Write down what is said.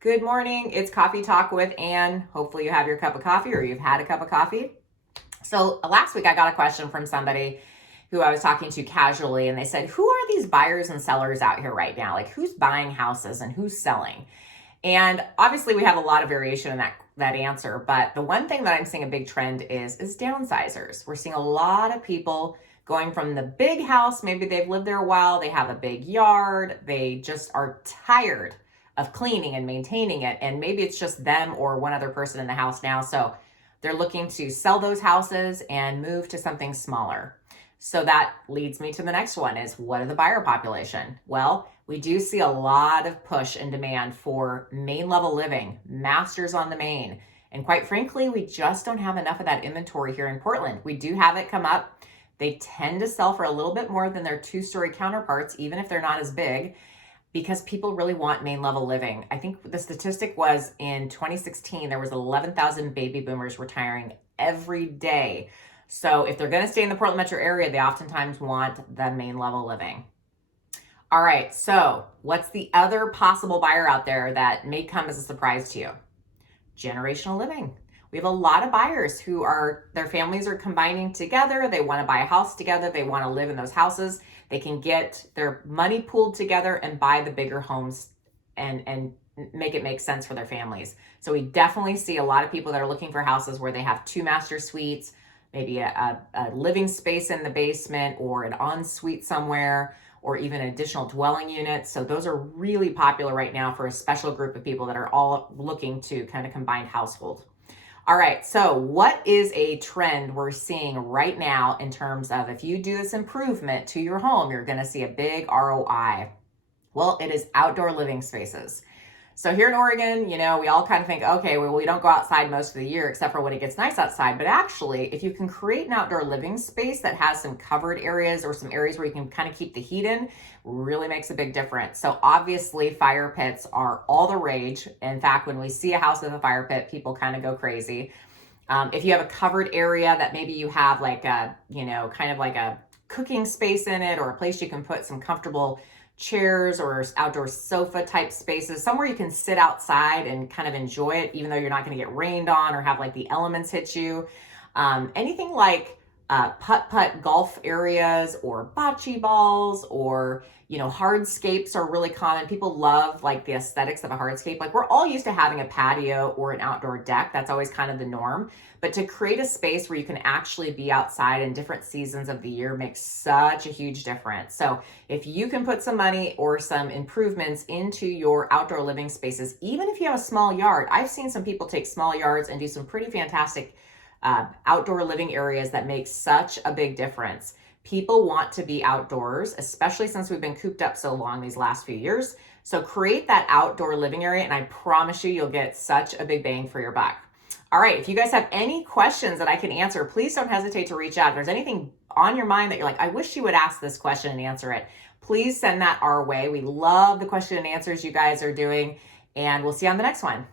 Good morning. It's Coffee Talk with Ann. Hopefully you have your cup of coffee or you've had a cup of coffee. So last week I got a question from somebody who I was talking to casually, and they said, who are these buyers and sellers out here right now? Like, who's buying houses and who's selling? And obviously we have a lot of variation in that answer, but the one thing that I'm seeing a big trend is downsizers. We're seeing a lot of people going from the big house, maybe they've lived there a while, they have a big yard, they just are tired of cleaning and maintaining it, and maybe it's just them or one other person in the house now, so they're looking to sell those houses and move to something smaller. So that leads me to the next one is, what are the buyer population? Well, we do see a lot of push and demand for main level living, masters on the main. And quite frankly, we just don't have enough of that inventory here in Portland. We do have it come up. They tend to sell for a little bit more than their two-story counterparts, even if they're not as big, because people really want main level living. I think the statistic was in 2016, there was 11,000 baby boomers retiring every day. So if they're going to stay in the Portland metro area, they oftentimes want the main level living. All right, so what's the other possible buyer out there that may come as a surprise to you? Generational living. We have a lot of buyers who their families are combining together. They want to buy a house together. They want to live in those houses. They can get their money pooled together and buy the bigger homes and make it make sense for their families. So we definitely see a lot of people that are looking for houses where they have 2 master suites, maybe a living space in the basement or an ensuite somewhere, or even an additional dwelling unit. So those are really popular right now for a special group of people that are all looking to kind of combine household. All right, so what is a trend we're seeing right now in terms of if you do this improvement to your home, you're gonna see a big ROI? Well, it is outdoor living spaces. So here in Oregon, we all kind of think, okay, well, we don't go outside most of the year except for when it gets nice outside. But actually, if you can create an outdoor living space that has some covered areas or some areas where you can kind of keep the heat in, really makes a big difference. So obviously, fire pits are all the rage. In fact, when we see a house with a fire pit, people kind of go crazy. If you have a covered area that maybe you have like a, kind of like a cooking space in it, or a place you can put some comfortable chairs or outdoor sofa type spaces, somewhere you can sit outside and kind of enjoy it, even though you're not going to get rained on or have like the elements hit you. Anything like putt-putt golf areas or bocce balls or, hardscapes are really common. People love like the aesthetics of a hardscape. Like, we're all used to having a patio or an outdoor deck. That's always kind of the norm. But to create a space where you can actually be outside in different seasons of the year makes such a huge difference. So if you can put some money or some improvements into your outdoor living spaces, even if you have a small yard, I've seen some people take small yards and do some pretty fantastic outdoor living areas that make such a big difference. People want to be outdoors, especially since we've been cooped up so long these last few years. So create that outdoor living area, and I promise you'll get such a big bang for your buck. All right, if you guys have any questions that I can answer, please don't hesitate to reach out. If there's anything on your mind that you're like, I wish you would ask this question and answer it, please send that our way. We love the question and answers you guys are doing, and we'll see you on the next one.